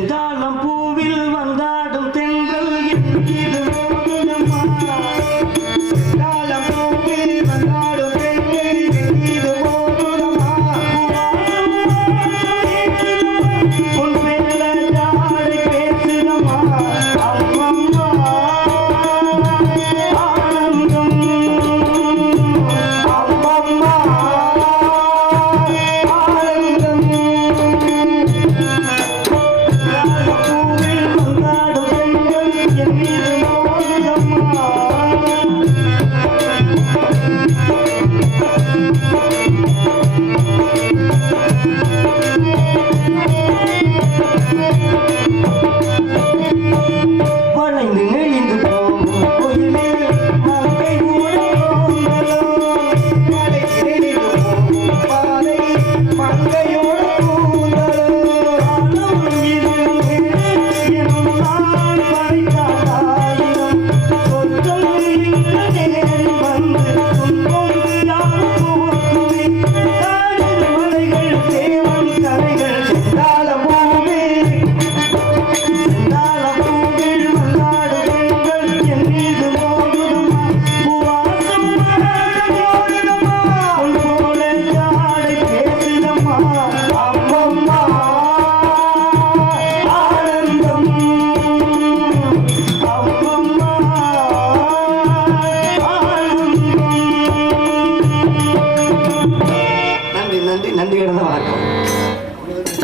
செந்தாளம் பூவில் வந்தாடும் தென்றல் げるのもある。